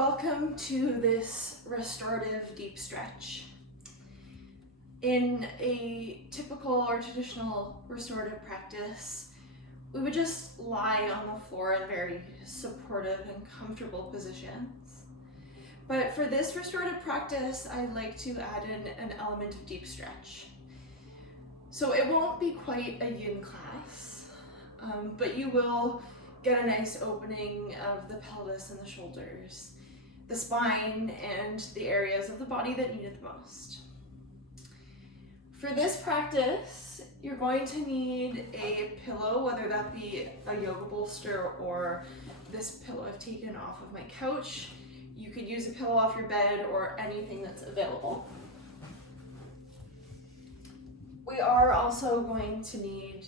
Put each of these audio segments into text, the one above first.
Welcome to this restorative deep stretch. In a typical or traditional restorative practice, we would just lie on the floor in very supportive and comfortable positions. But for this restorative practice, I like to add in an element of deep stretch. So it won't be quite a yin class, but you will get a nice opening of the pelvis and the shoulders, the spine, and the areas of the body that need it the most. For this practice, you're going to need a pillow, whether that be a yoga bolster or this pillow I've taken off of my couch. You could use a pillow off your bed or anything that's available. We are also going to need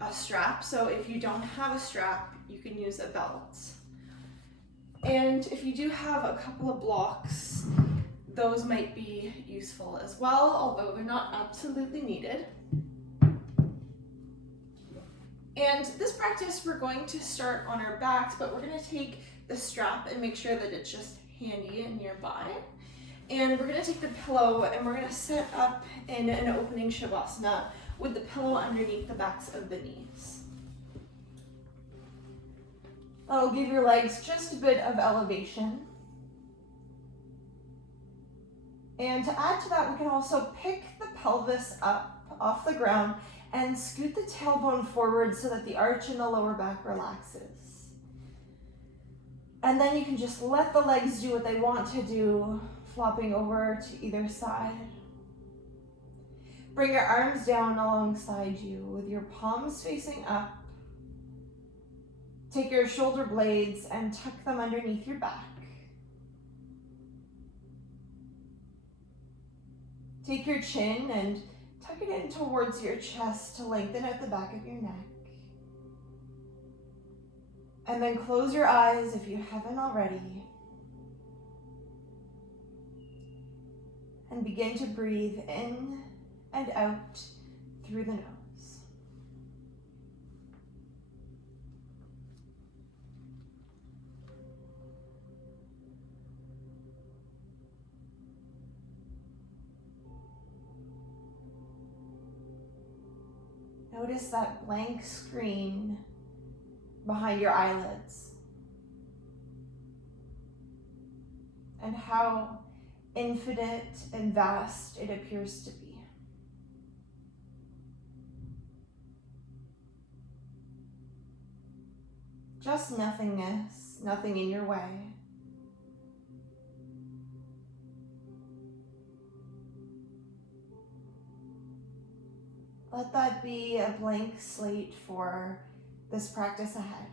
a strap, so if you don't have a strap, you can use a belt. And if you do have a couple of blocks, those might be useful as well, although they're not absolutely needed. And this practice, we're going to start on our backs, but we're going to take the strap and make sure that it's just handy and nearby. And we're going to take the pillow and we're going to set up in an opening shavasana with the pillow underneath the backs of the knees. That'll give your legs just a bit of elevation. And to add to that, we can also pick the pelvis up off the ground and scoot the tailbone forward so that the arch in the lower back relaxes. And then you can just let the legs do what they want to do, flopping over to either side. Bring your arms down alongside you with your palms facing up. Take your shoulder blades and tuck them underneath your back. Take your chin and tuck it in towards your chest to lengthen out the back of your neck. And then close your eyes if you haven't already. And begin to breathe in and out through the nose. Notice that blank screen behind your eyelids and how infinite and vast it appears to be. Just nothingness, nothing in your way. Let that be a blank slate for this practice ahead.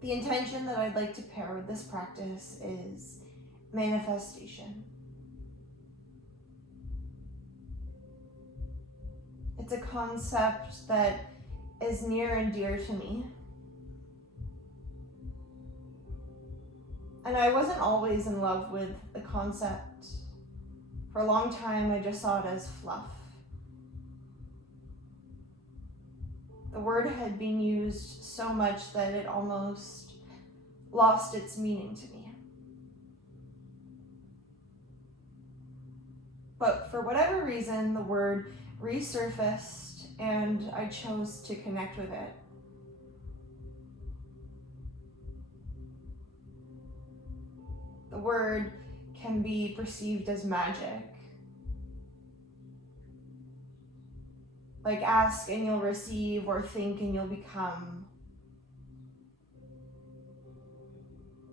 The intention that I'd like to pair with this practice is manifestation. It's a concept that is near and dear to me. And I wasn't always in love with the concept. For a long time, I just saw it as fluff. The word had been used so much that it almost lost its meaning to me. But for whatever reason, the word resurfaced and I chose to connect with it. The word can be perceived as magic. Like ask and you'll receive, or think and you'll become.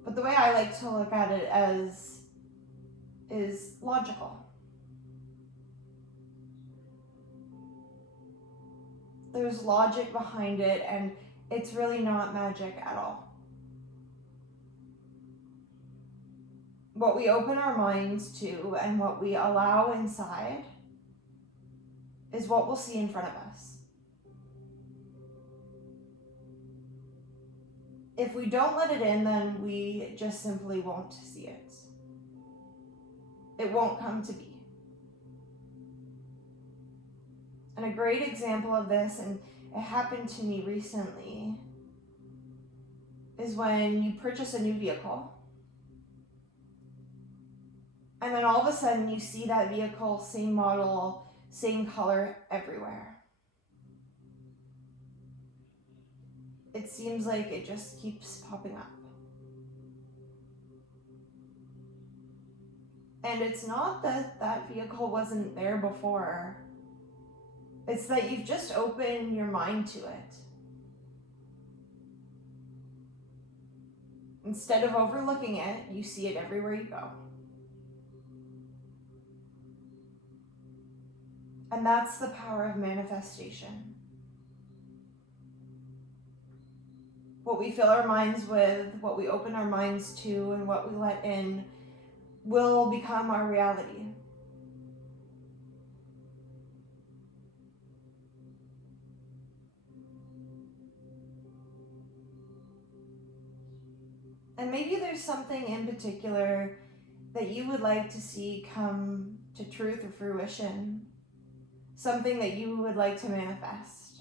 But the way I like to look at it as is logical. There's logic behind it and it's really not magic at all. What we open our minds to and what we allow inside is what we'll see in front of us. If we don't let it in, then we just simply won't see it. It won't come to be. And a great example of this, and it happened to me recently, is when you purchase a new vehicle and then all of a sudden you see that vehicle, same model, same color everywhere. It seems like it just keeps popping up. And it's not that that vehicle wasn't there before. It's that you've just opened your mind to it. Instead of overlooking it, you see it everywhere you go. And that's the power of manifestation. What we fill our minds with, what we open our minds to, and what we let in will become our reality. And maybe there's something in particular that you would like to see come to truth or fruition, something that you would like to manifest.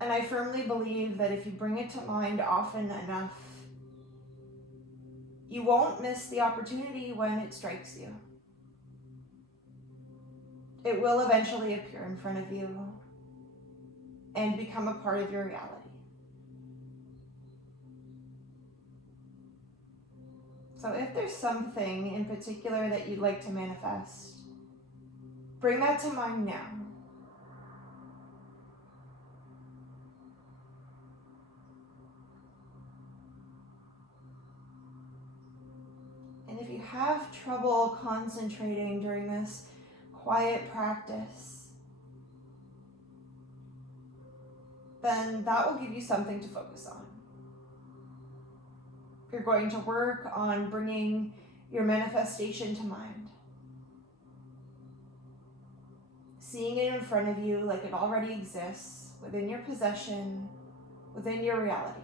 And I firmly believe that if you bring it to mind often enough, you won't miss the opportunity when it strikes you. It will eventually appear in front of you and become a part of your reality. So if there's something in particular that you'd like to manifest, bring that to mind now. And if you have trouble concentrating during this quiet practice, then that will give you something to focus on. You're going to work on bringing your manifestation to mind. Seeing it in front of you like it already exists, within your possession, within your reality.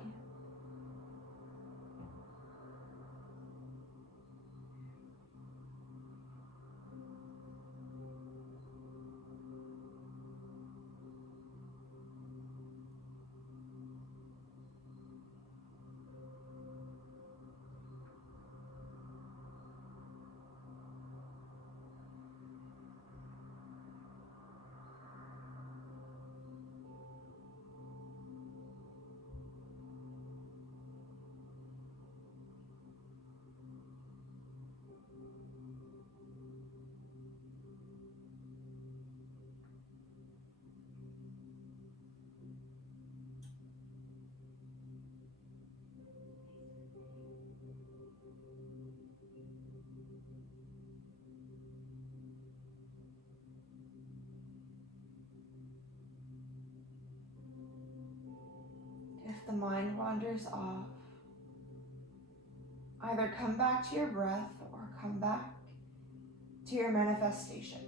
If the mind wanders off, either come back to your breath or come back to your manifestation.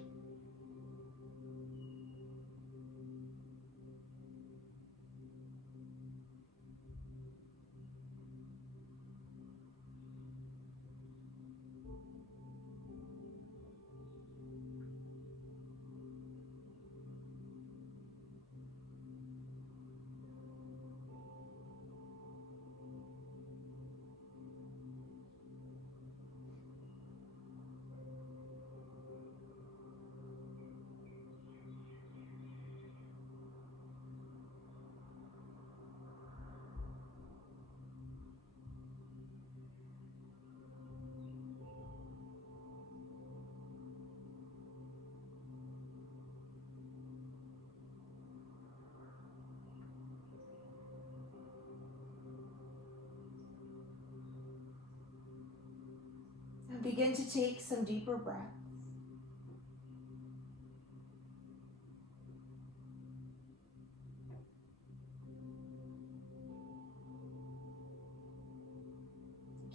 And begin to take some deeper breaths.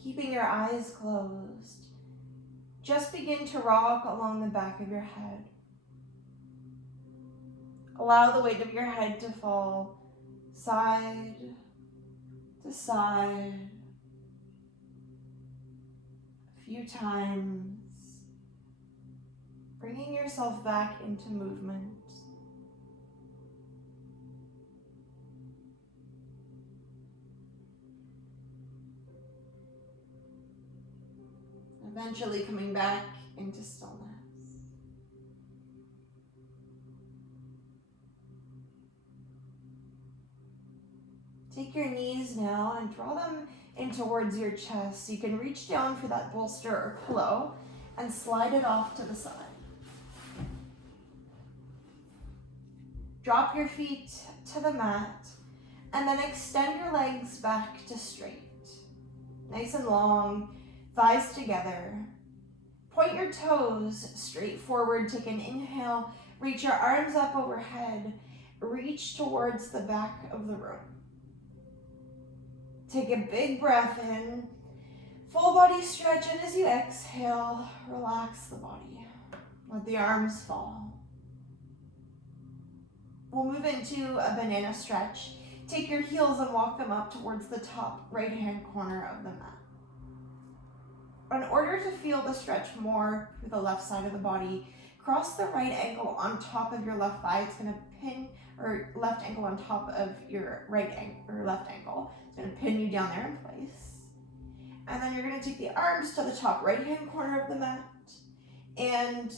Keeping your eyes closed, just begin to rock along the back of your head. Allow the weight of your head to fall side to side a few times, bringing yourself back into movement. Eventually coming back into stillness. Take your knees now and draw them in towards your chest. You can reach down for that bolster or pillow and slide it off to the side. Drop your feet to the mat and then extend your legs back to straight. Nice and long, thighs together. Point your toes straight forward. Take an inhale, reach your arms up overhead, reach towards the back of the room. Take a big breath in, full body stretch, and as you exhale, relax the body. Let the arms fall. We'll move into a banana stretch. Take your heels and walk them up towards the top right-hand corner of the mat. In order to feel the stretch more through the left side of the body, cross the right ankle on top of your left thigh. It's going to pin, or left ankle on top of your right ankle, or left ankle. It's going to pin you down there in place. And then you're going to take the arms to the top right-hand corner of the mat. And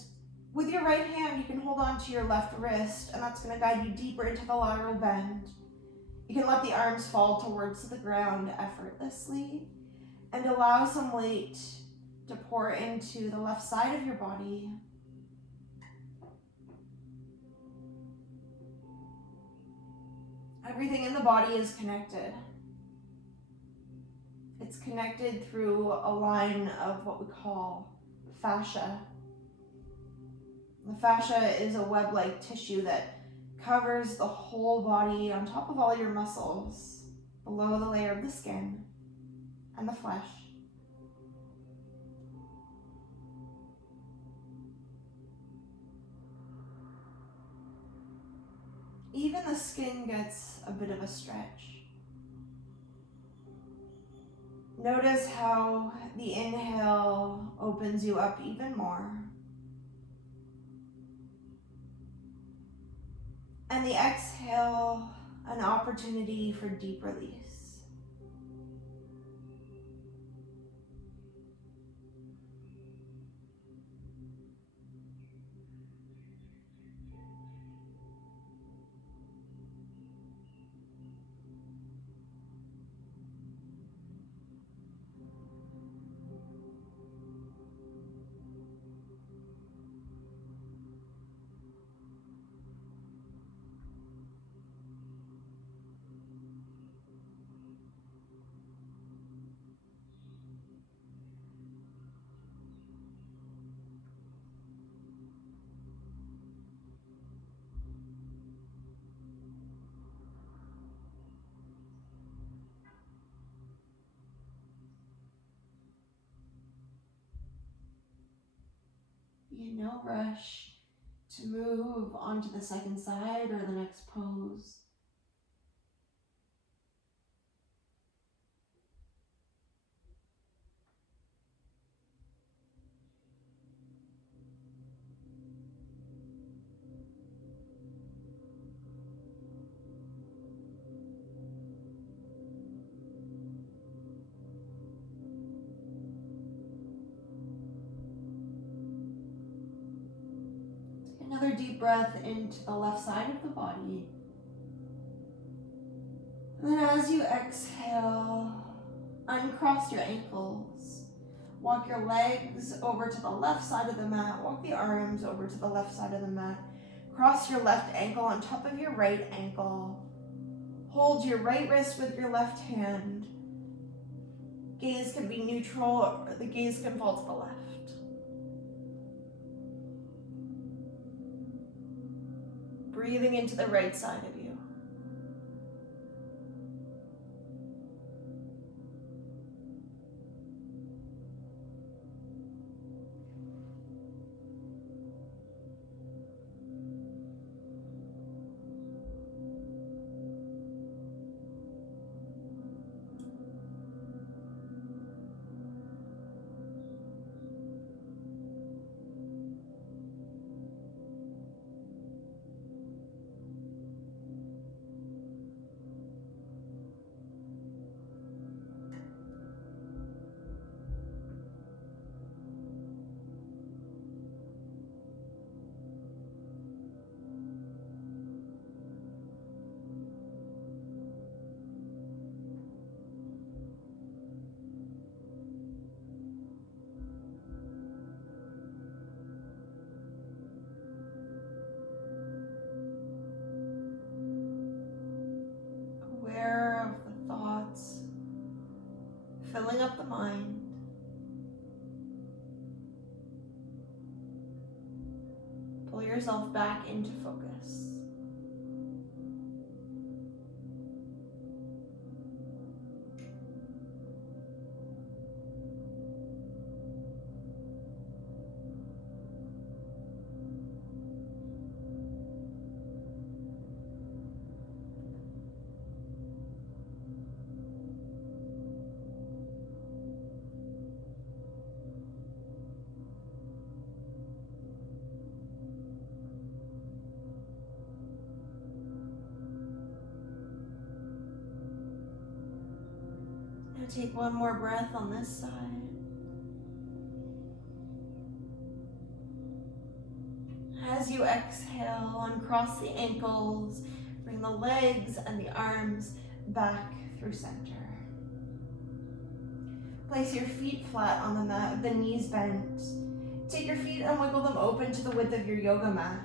with your right hand, you can hold on to your left wrist, and that's going to guide you deeper into the lateral bend. You can let the arms fall towards the ground effortlessly and allow some weight to pour into the left side of your body. Everything in the body is connected. It's connected through a line of what we call fascia. The fascia is a web-like tissue that covers the whole body on top of all your muscles, below the layer of the skin and the flesh. Even the skin gets a bit of a stretch. Notice how the inhale opens you up even more. And the exhale, an opportunity for deep release. Be in no rush to move onto the second side or the next pose. Another deep breath into the left side of the body. And then as you exhale, uncross your ankles. Walk your legs over to the left side of the mat. Walk the arms over to the left side of the mat. Cross your left ankle on top of your right ankle. Hold your right wrist with your left hand. Gaze can be neutral, or the gaze can fall to the left. Breathing into the right side of you. filling up the mind. Pull yourself back into focus. Now take one more breath on this side. As you exhale, uncross the ankles, bring the legs and the arms back through center. Place your feet flat on the mat, the knees bent. Take your feet and wiggle them open to the width of your yoga mat.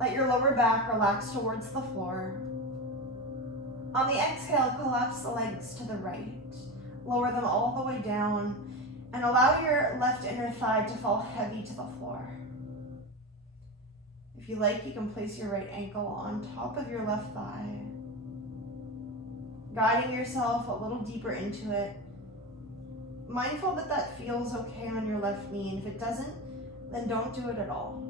Let your lower back relax towards the floor. On the exhale, collapse the legs to the right. Lower them all the way down and allow your left inner thigh to fall heavy to the floor. If you like, you can place your right ankle on top of your left thigh, guiding yourself a little deeper into it. Mindful that that feels okay on your left knee, and if it doesn't, then don't do it at all.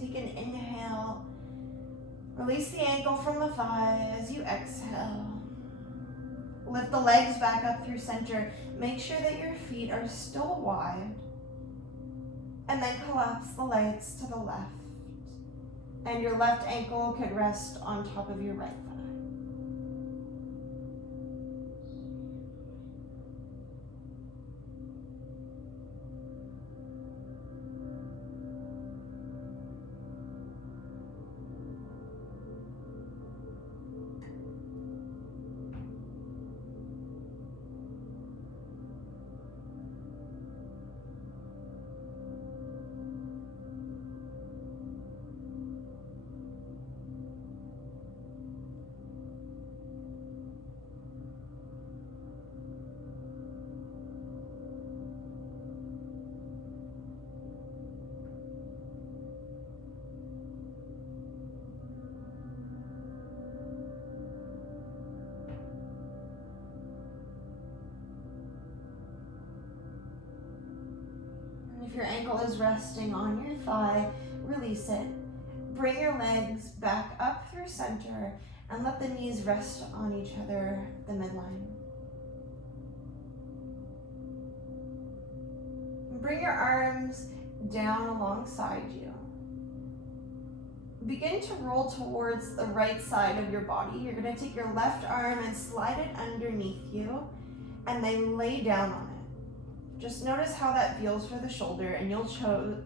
Take an inhale. Release the ankle from the thigh as you exhale. Lift the legs back up through center. Make sure that your feet are still wide. And then collapse the legs to the left. And your left ankle could rest on top of your right thigh. If your ankle is resting on your thigh, release it. Bring your legs back up through center and let the knees rest on each other, the midline. Bring your arms down alongside you. Begin to roll towards the right side of your body. You're going to take your left arm and slide it underneath you and then lay down on it. Just notice how that feels for the shoulder, and you'll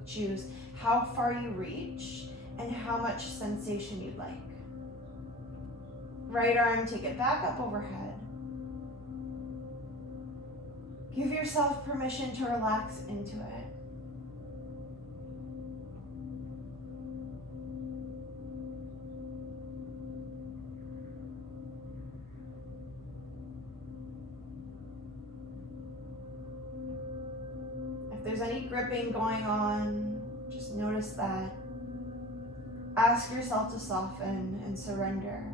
choose how far you reach and how much sensation you'd like. Right arm, take it back up overhead. Give yourself permission to relax into it. If there's any gripping going on, just notice that. Ask yourself to soften and surrender.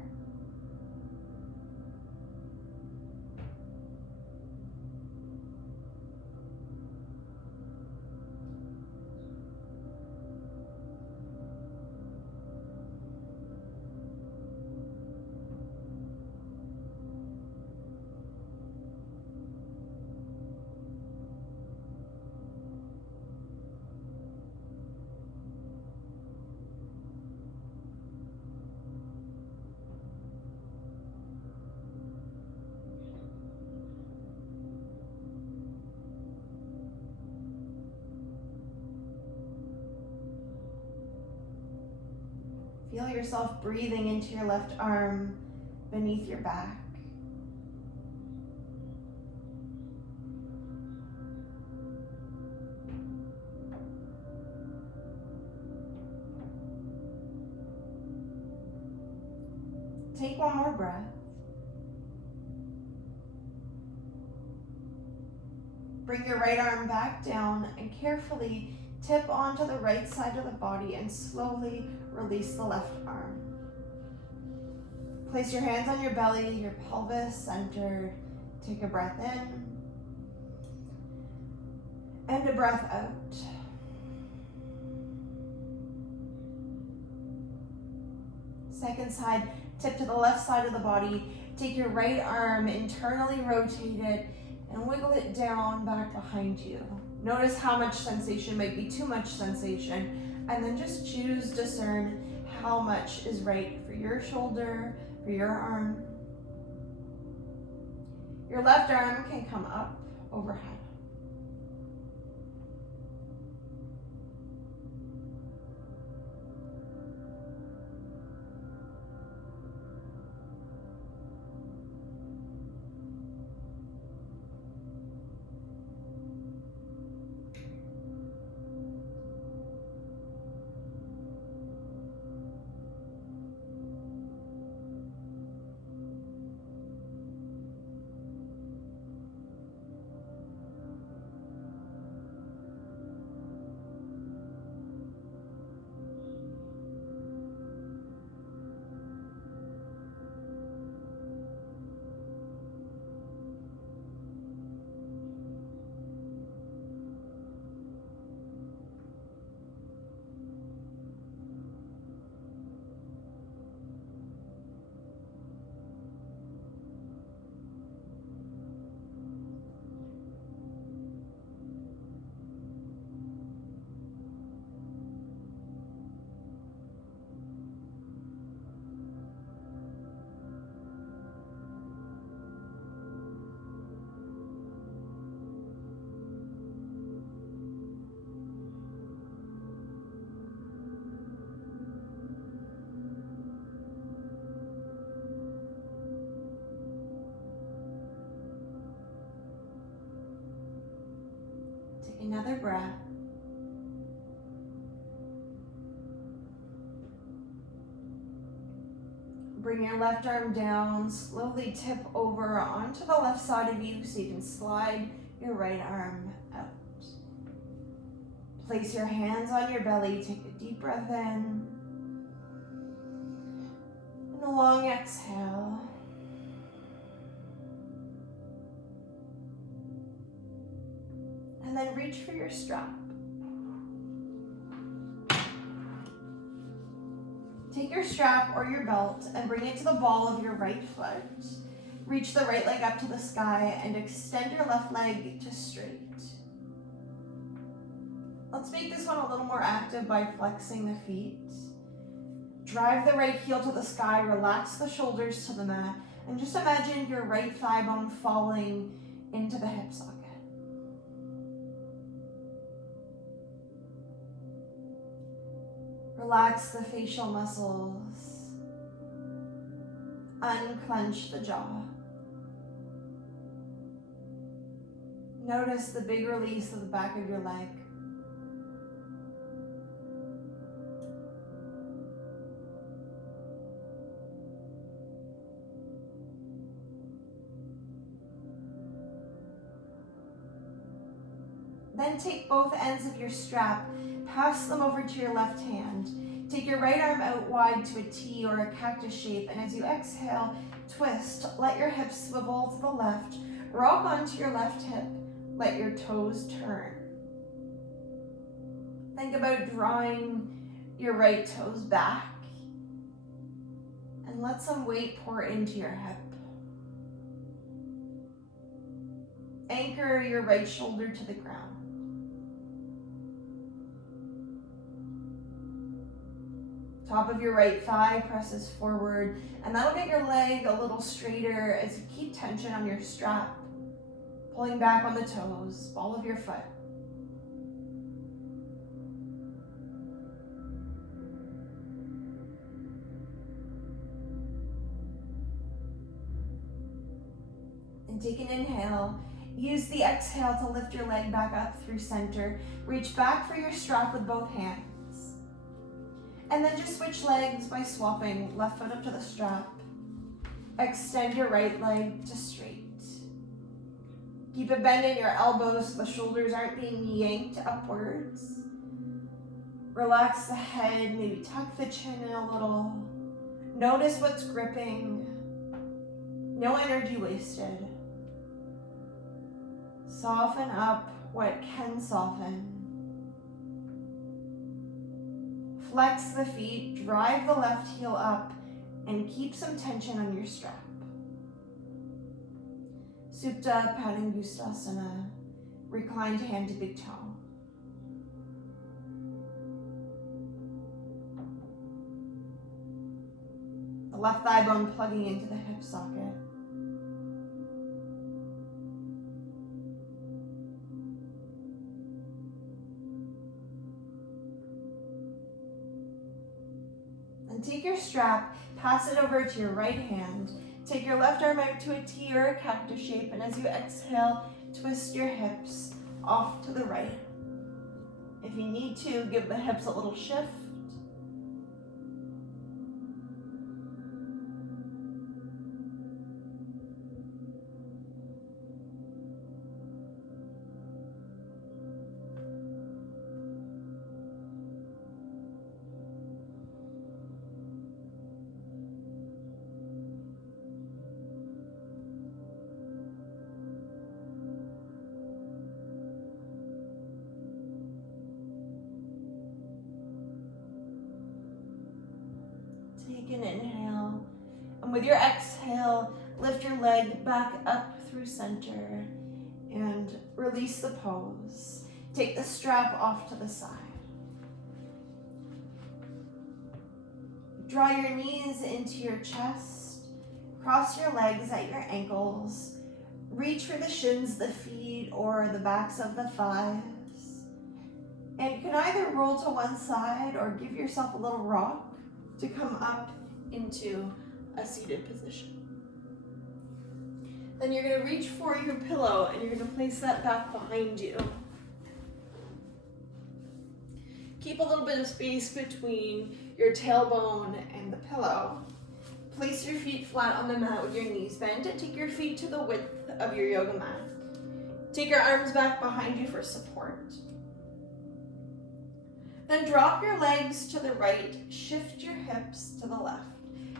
Feel yourself breathing into your left arm beneath your back. Take one more breath. Bring your right arm back down and carefully tip onto the right side of the body and slowly release the left arm. Place your hands on your belly, your pelvis centered. Take a breath in and a breath out. Second side, tip to the left side of the body. Take your right arm, internally rotate it, and wiggle it down back behind you. Notice how much sensation might be too much sensation, and then just discern how much is right for your shoulder, for your arm. Your left arm can come up overhead. Another breath. Bring your left arm down, slowly tip over onto the left side of you so you can slide your right arm out. Place your hands on your belly, take a deep breath in, and a long exhale. And then reach for your strap. Take your strap or your belt and bring it to the ball of your right foot. Reach the right leg up to the sky and extend your left leg to straight. Let's make this one a little more active by flexing the feet. Drive the right heel to the sky, relax the shoulders to the mat, and just imagine your right thigh bone falling into the hip socket. Relax the facial muscles. Unclench the jaw. Notice the big release of the back of your leg. Then take both ends of your strap, pass them over to your left hand. Take your right arm out wide to a T or a cactus shape, and as you exhale, twist. Let your hips swivel to the left. Rock onto your left hip. Let your toes turn. Think about drawing your right toes back, and let some weight pour into your hip. Anchor your right shoulder to the ground. Top of your right thigh presses forward, and that'll get your leg a little straighter as you keep tension on your strap, pulling back on the toes, ball of your foot. And take an inhale. Use the exhale to lift your leg back up through center. Reach back for your strap with both hands. And then just switch legs by swapping left foot up to the strap. Extend your right leg to straight. Keep it bent in your elbows so the shoulders aren't being yanked upwards. Relax the head, maybe tuck the chin in a little. Notice what's gripping. No energy wasted. Soften up what can soften. Flex the feet, drive the left heel up, and keep some tension on your strap. Supta Padangustasana, reclined hand to big toe. The left thigh bone plugging into the hip socket. And take your strap, pass it over to your right hand. Take your left arm out to a T or a cactus shape, and as you exhale, twist your hips off to the right. If you need to, give the hips a little shift. Take an inhale, and with your exhale, lift your leg back up through center and release the pose. Take the strap off to the side. Draw your knees into your chest, cross your legs at your ankles, reach for the shins, the feet, or the backs of the thighs. And you can either roll to one side or give yourself a little rock to come up into a seated position. Then you're going to reach for your pillow and you're going to place that back behind you. Keep a little bit of space between your tailbone and the pillow. Place your feet flat on the mat with your knees bent and take your feet to the width of your yoga mat. Take your arms back behind you for support. Then drop your legs to the right, shift your hips to the left.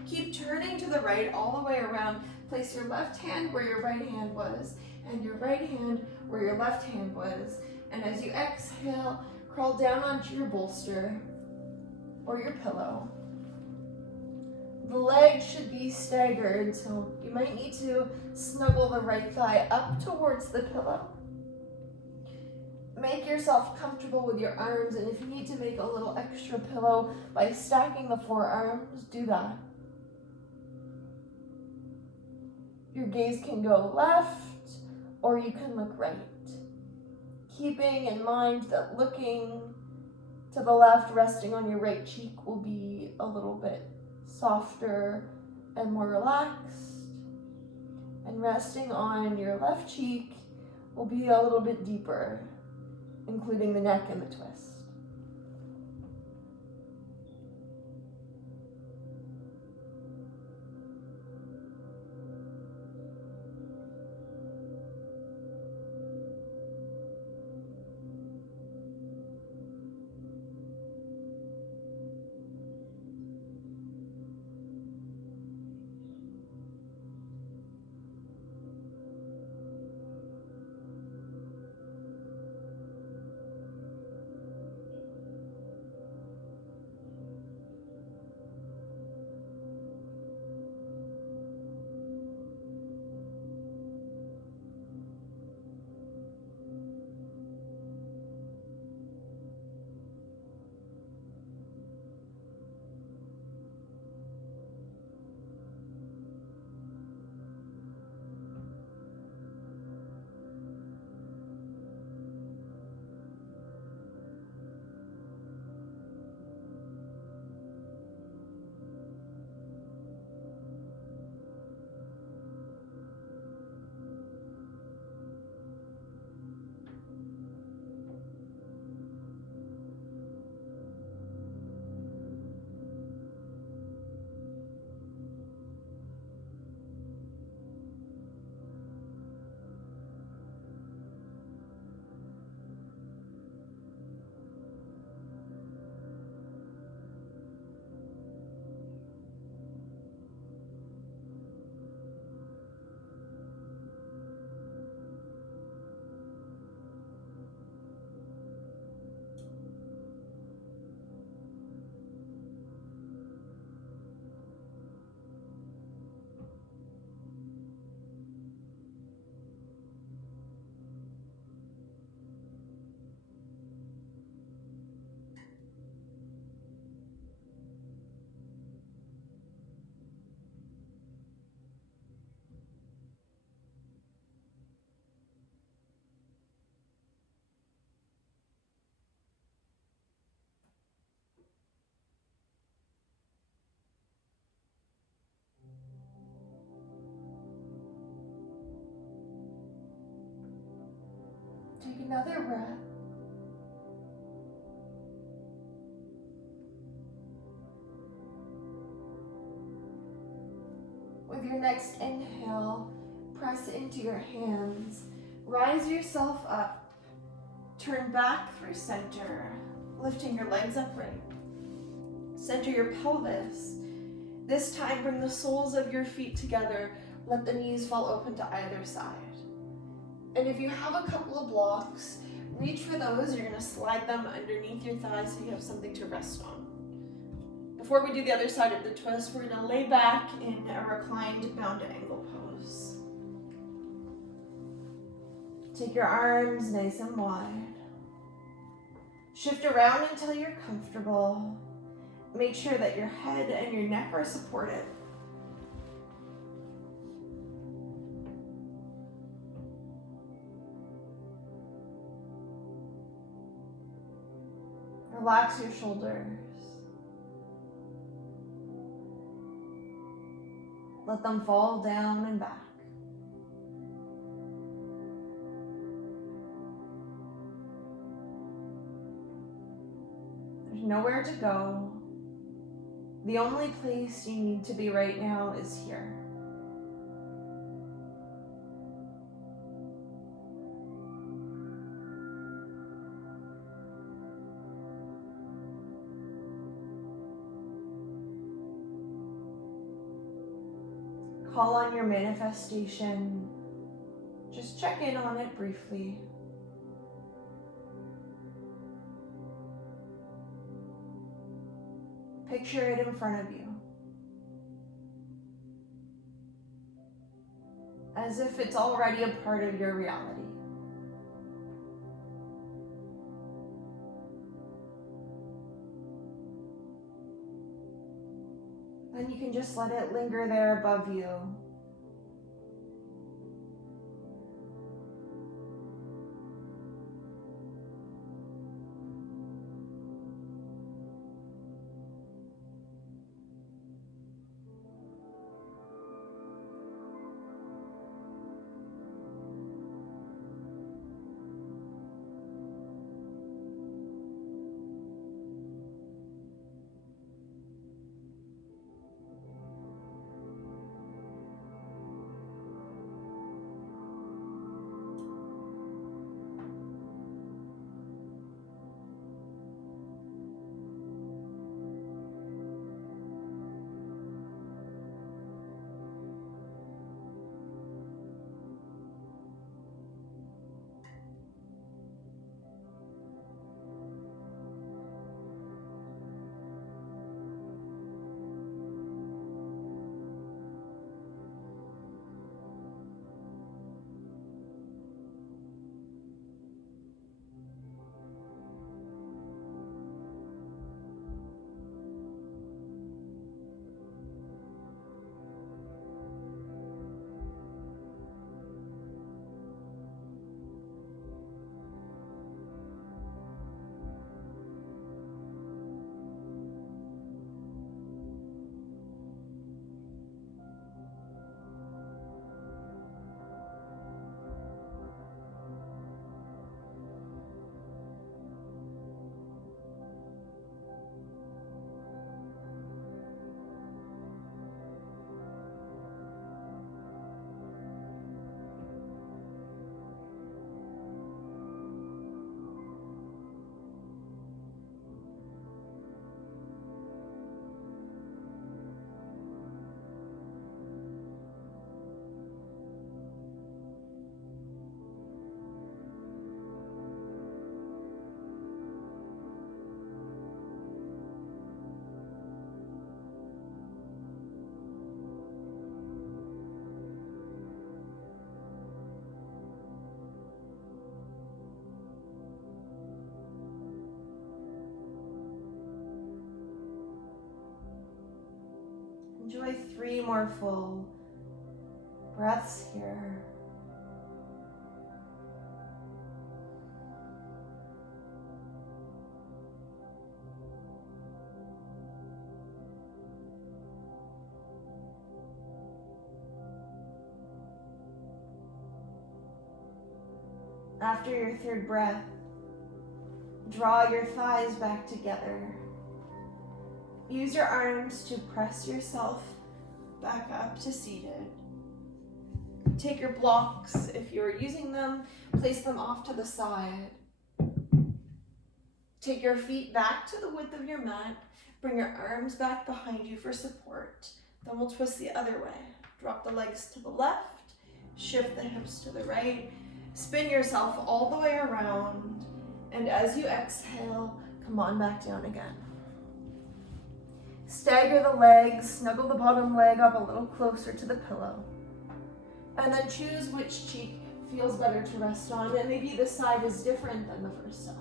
Keep turning to the right all the way around. Place your left hand where your right hand was, and your right hand where your left hand was. And as you exhale, crawl down onto your bolster or your pillow. The legs should be staggered, so you might need to snuggle the right thigh up towards the pillow. Make yourself comfortable with your arms, and if you need to make a little extra pillow by stacking the forearms, do that. Your gaze can go left, or you can look right. Keeping in mind that looking to the left, resting on your right cheek, will be a little bit softer and more relaxed. And resting on your left cheek will be a little bit deeper, including the neck and the twist. Take another breath. With your next inhale, press into your hands. Rise yourself up. Turn back through center, lifting your legs upright. Center your pelvis. This time, bring the soles of your feet together. Let the knees fall open to either side. And if you have a couple of blocks, reach for those. You're gonna slide them underneath your thighs so you have something to rest on. Before we do the other side of the twist, we're gonna lay back in a reclined bound angle pose. Take your arms nice and wide. Shift around until you're comfortable. Make sure that your head and your neck are supported. Relax your shoulders. Let them fall down and back. There's nowhere to go. The only place you need to be right now is here. Call on your manifestation. Just check in on it briefly. Picture it in front of you, as if it's already a part of your reality. Then you can just let it linger there above you. Enjoy 3 more full breaths here. After your third breath, draw your thighs back together. Use your arms to press yourself back up to seated. Take your blocks, if you're using them, place them off to the side. Take your feet back to the width of your mat. Bring your arms back behind you for support. Then we'll twist the other way. Drop the legs to the left, shift the hips to the right, spin yourself all the way around, and as you exhale, come on back down again. Stagger the legs, snuggle the bottom leg up a little closer to the pillow, and then choose which cheek feels better to rest on, and maybe this side is different than the first side.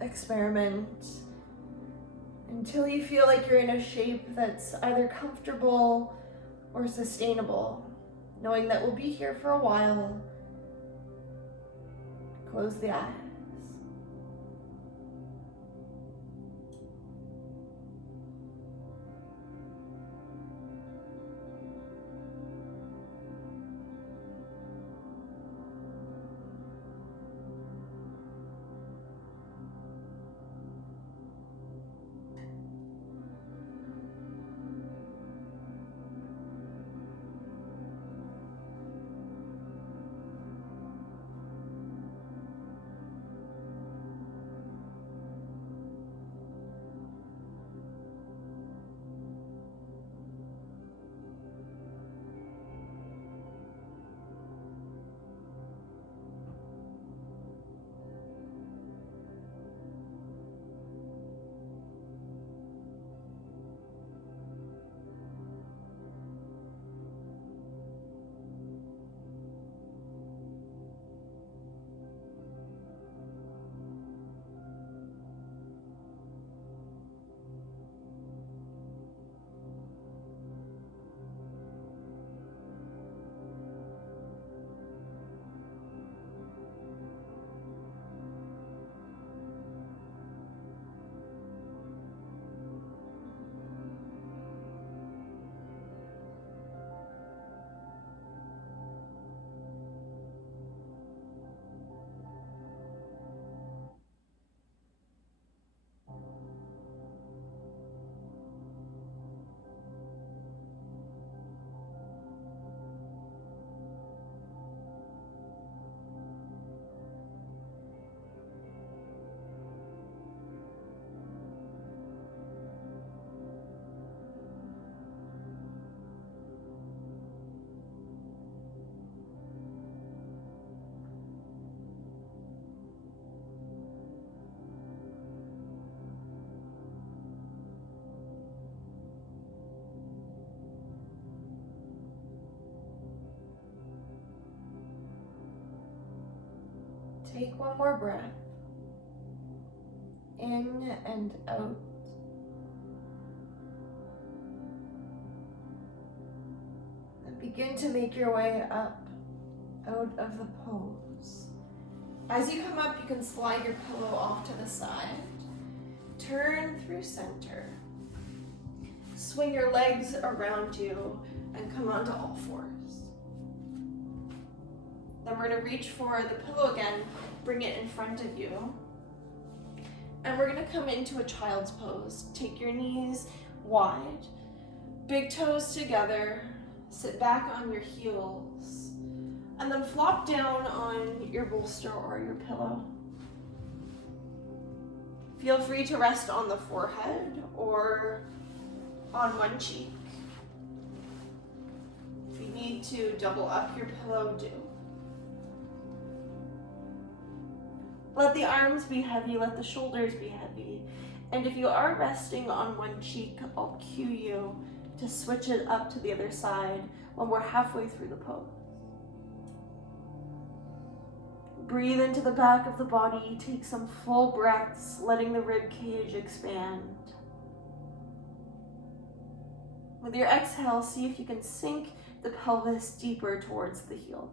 Experiment until you feel like you're in a shape that's either comfortable or sustainable, knowing that we'll be here for a while. Close the eyes. Take one more breath. In and out. And begin to make your way up out of the pose. As you come up, you can slide your pillow off to the side. Turn through center. Swing your legs around you and come onto all fours. Then we're gonna reach for the pillow again, bring it in front of you. And we're gonna come into a child's pose. Take your knees wide, big toes together, sit back on your heels, and then flop down on your bolster or your pillow. Feel free to rest on the forehead or on one cheek. If you need to double up your pillow, do. Let the arms be heavy, let the shoulders be heavy. And if you are resting on one cheek, I'll cue you to switch it up to the other side when we're halfway through the pose. Breathe into the back of the body, take some full breaths, letting the rib cage expand. With your exhale, see if you can sink the pelvis deeper towards the heels.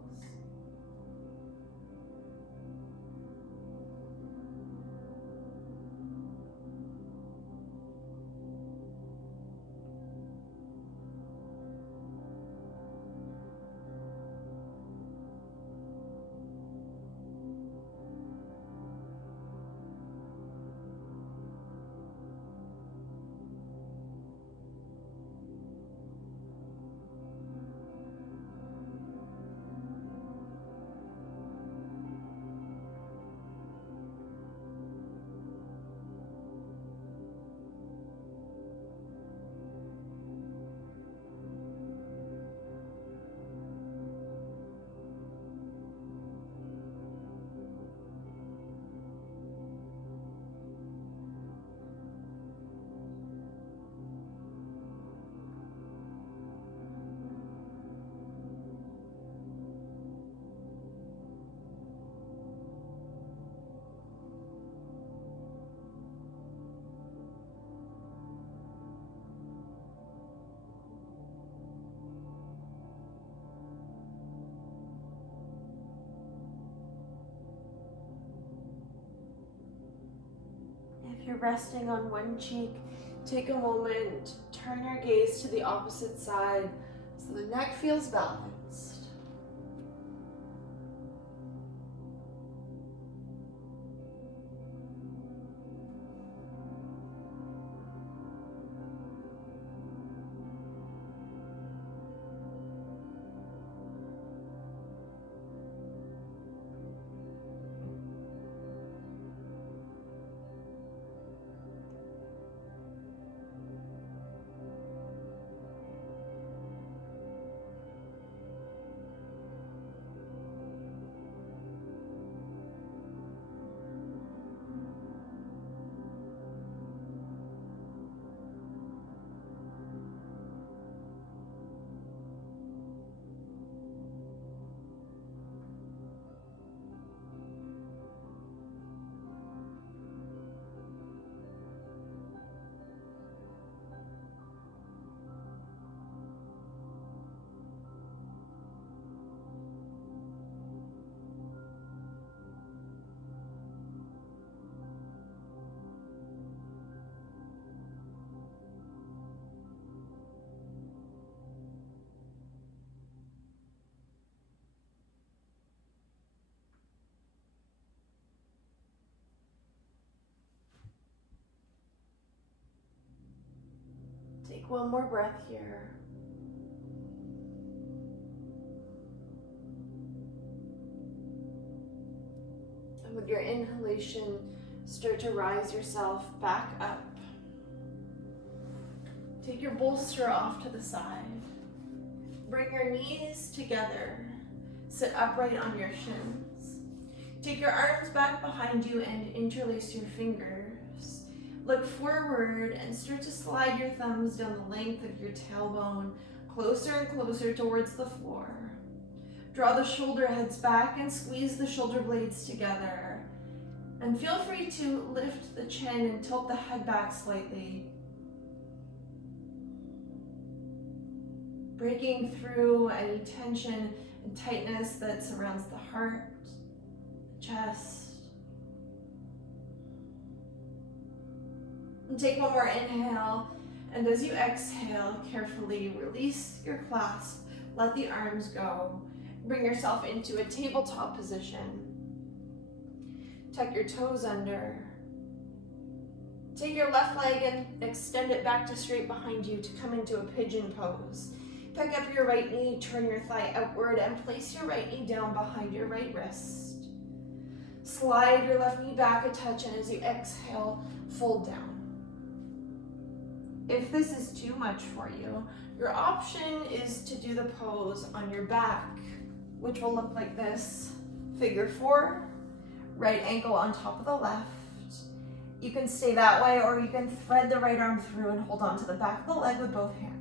you're resting on one cheek, take a moment, turn your gaze to the opposite side so the neck feels balanced. Take one more breath here. And with your inhalation, start to rise yourself back up. Take your bolster off to the side. Bring your knees together. Sit upright on your shins. Take your arms back behind you and interlace your fingers. Look forward and start to slide your thumbs down the length of your tailbone, closer and closer towards the floor. Draw the shoulder heads back and squeeze the shoulder blades together. And feel free to lift the chin and tilt the head back slightly. Breaking through any tension and tightness that surrounds the heart, the chest. And take one more inhale, and as you exhale, carefully release your clasp, let the arms go. Bring yourself into a tabletop position. Tuck your toes under. Take your left leg and extend it back to straight behind you to come into a pigeon pose. Pick up your right knee, turn your thigh outward, and place your right knee down behind your right wrist. Slide your left knee back a touch, and as you exhale, fold down. If this is too much for you, your option is to do the pose on your back, which will look like this. Figure 4, right ankle on top of the left. You can stay that way, or you can thread the right arm through and hold on to the back of the leg with both hands.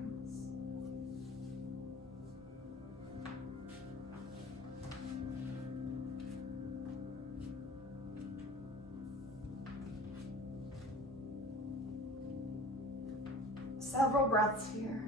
Several breaths here.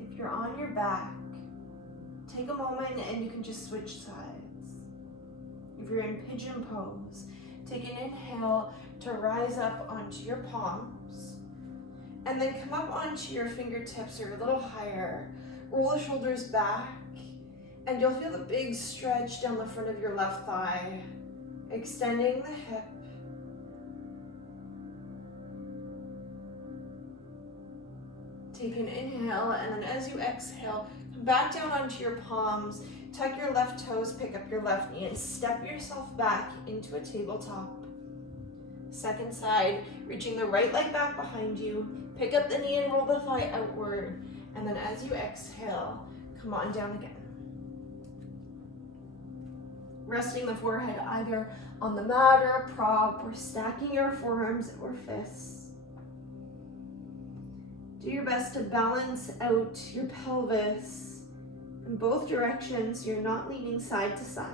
If you're on your back, take a moment and you can just switch sides. If you're in pigeon pose, take an inhale to rise up onto your palms. And then come up onto your fingertips or a little higher. Roll the shoulders back, and you'll feel the big stretch down the front of your left thigh, extending the hip. Take an inhale, and then as you exhale, come back down onto your palms, tuck your left toes, pick up your left knee, and step yourself back into a tabletop. Second side, reaching the right leg back behind you, pick up the knee and roll the thigh outward, and then as you exhale, come on down again. Resting the forehead either on the mat or a prop, or stacking your forearms or fists. Do your best to balance out your pelvis in both directions. You're not leaning side to side.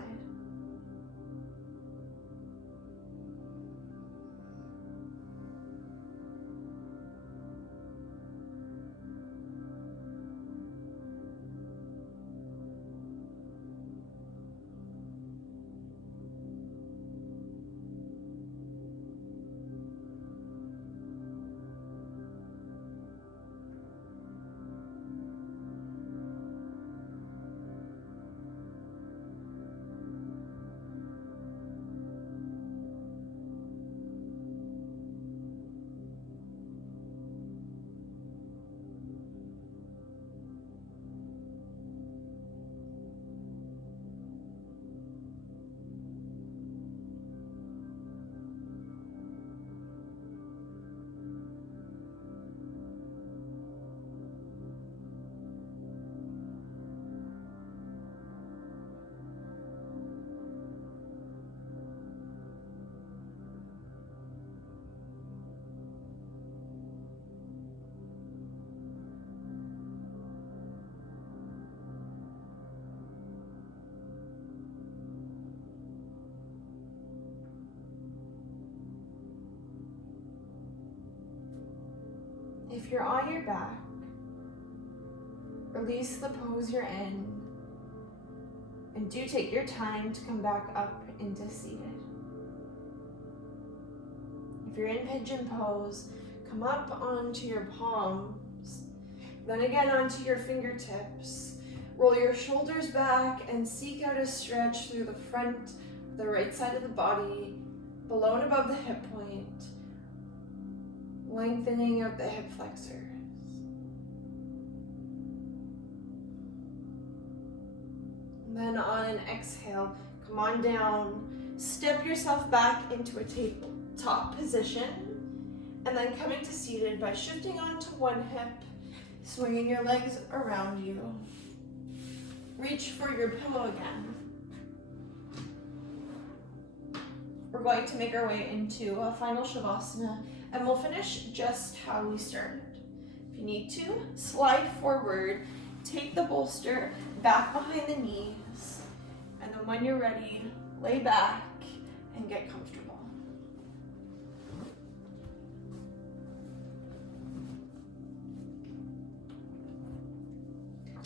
If you're on your back, release the pose you're in, and do take your time to come back up into seated. If you're in pigeon pose, come up onto your palms, then again onto your fingertips. Roll your shoulders back and seek out a stretch through the front, the right side of the body, below and above the hip point, lengthening out the hip flexors. And then on an exhale, come on down, step yourself back into a tabletop position, and then coming to seated by shifting onto one hip, swinging your legs around you. Reach for your pillow again. We're going to make our way into a final Shavasana, and we'll finish just how we started. If you need to, slide forward, take the bolster back behind the knees, and then when you're ready, lay back and get comfortable.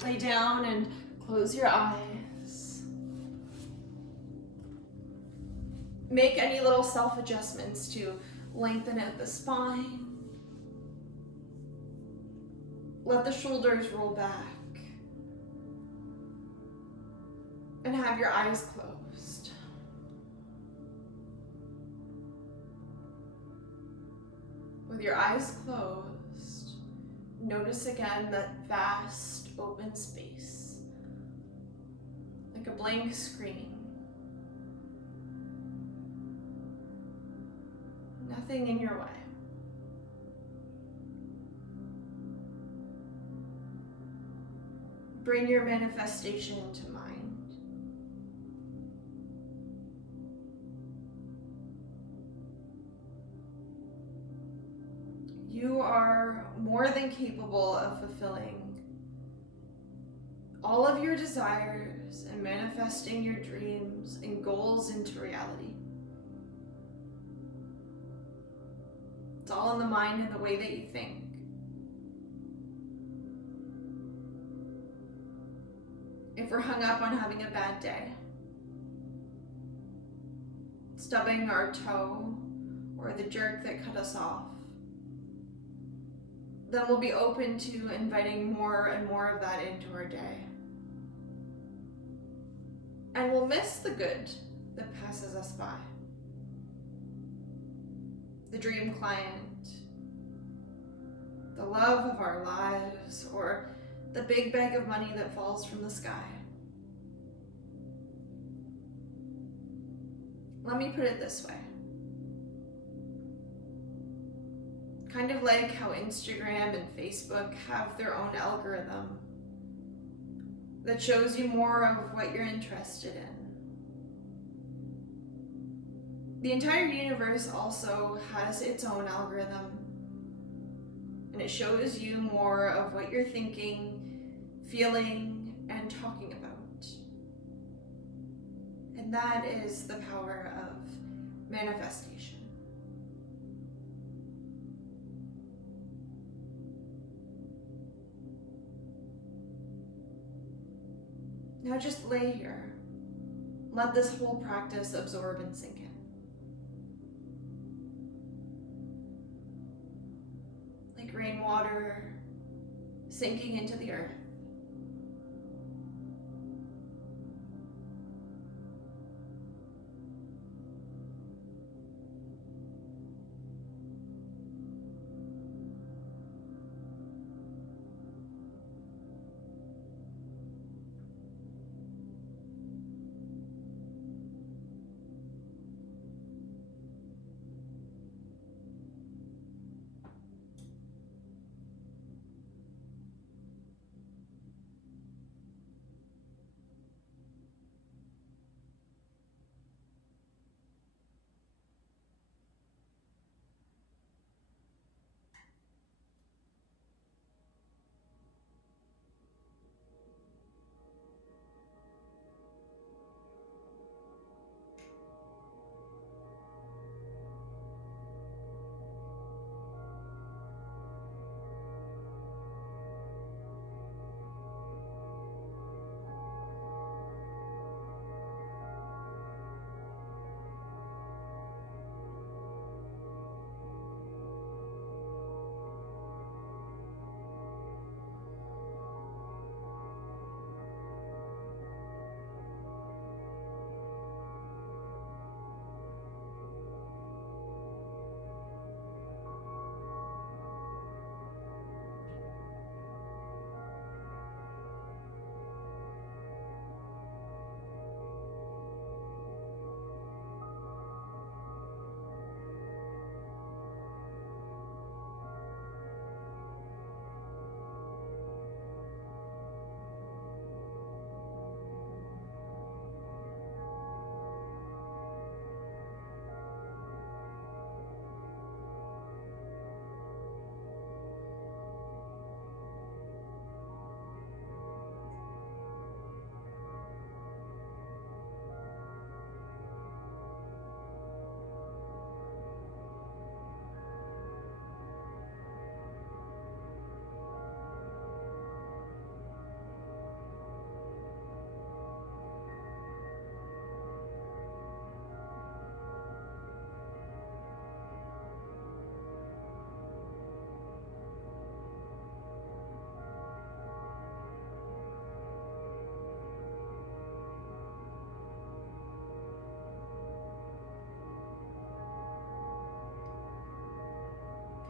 Lay down and close your eyes. Make any little self-adjustments to lengthen out the spine. Let the shoulders roll back. And have your eyes closed. With your eyes closed, notice again that vast open space, like a blank screen. Nothing in your way. Bring your manifestation to mind. You are more than capable of fulfilling all of your desires and manifesting your dreams and goals into reality. It's all in the mind and the way that you think. If we're hung up on having a bad day, stubbing our toe, or the jerk that cut us off, then we'll be open to inviting more and more of that into our day. And we'll miss the good that passes us by. The dream client, the love of our lives, or the big bag of money that falls from the sky. Let me put it this way. Kind of like how Instagram and Facebook have their own algorithm that shows you more of what you're interested in. The entire universe also has its own algorithm, and it shows you more of what you're thinking, feeling, and talking about. And that is the power of manifestation. Now just lay here. Let this whole practice absorb and sink in. Like rainwater sinking into the earth.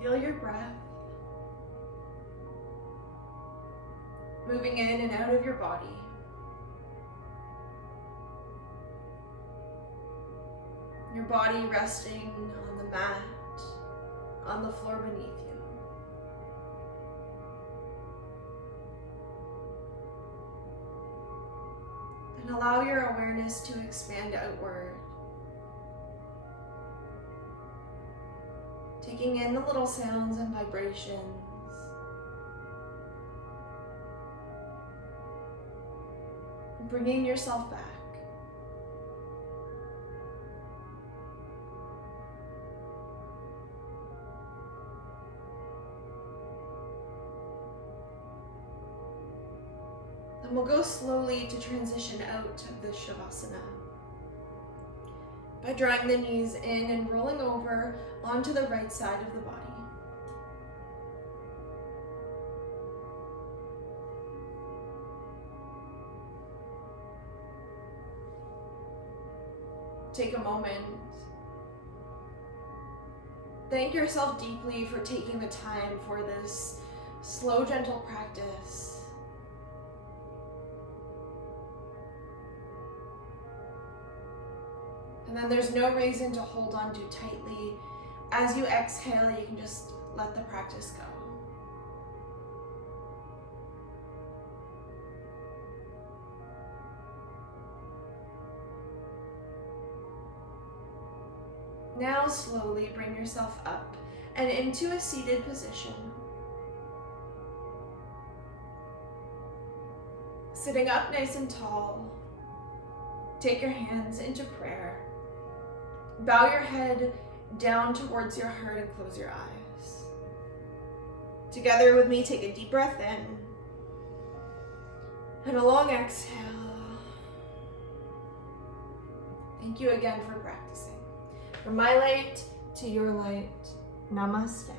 Feel your breath moving in and out of your body. Your body resting on the mat, on the floor beneath you. And allow your awareness to expand outward, taking in the little sounds and vibrations. And bringing yourself back. Then we'll go slowly to transition out of this Shavasana by drawing the knees in and rolling over onto the right side of the body. take a moment. Thank yourself deeply for taking the time for this slow, gentle practice. And then there's no reason to hold on too tightly. As you exhale, you can just let the practice go. Now slowly bring yourself up and into a seated position. Sitting up nice and tall, take your hands into prayer. Bow your head down towards your heart and close your eyes. Together with me, take a deep breath in and a long exhale. Thank you again for practicing. From my light to your light, namaste.